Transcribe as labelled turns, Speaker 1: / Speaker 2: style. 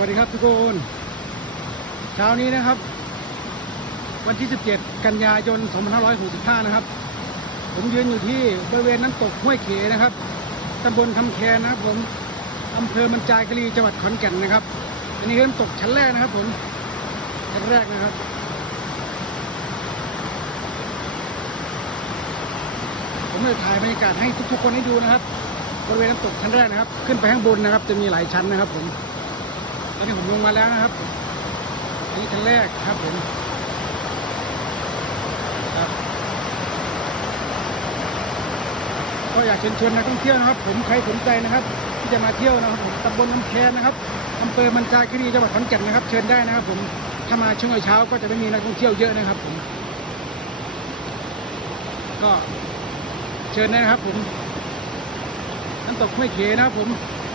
Speaker 1: วัสดีครับทุกคนเช้านี้นะครับ วันที่ 17 กันยายน 2565 นะครับ ผมยืนอยู่ที่บริเวณน้ำตกห้วยเขนะครับตำบลคำแคนนะครับ ผมอำเภอมันจายกะลีจังหวัดขอนแก่นนะครับ อันนี้คือน้ำตกชั้นแรกนะครับ ผมชั้นแรกนะครับผมจะถ่ายบรรยากาศให้ทุกๆคนให้ดูนะครับบริเวณน้ำตกชั้นแรกนะครับ ขึ้นไปข้างบนนะครับ จะมีหลายชั้นนะครับผม ตอนนี้ผมลงมาแล้วนะครับอันนี้ชั้นแรกครับผมครับก็อยากเชิญชวนนักท่องเที่ยวนะครับ ผมใครสนใจนะครับ ที่จะมาเที่ยวนะครับผมตำบลน้ำแคนนะครับอำเภอมันจาคีรีจังหวัดขอนแก่นนะครับ เชิญได้นะครับ ผมถ้ามาช่วงเช้าก็จะไม่มีนักท่องเที่ยวเยอะนะครับ ผม ก็เชิญได้นะครับ ผมน้ำตกห้วยเขนะครับผม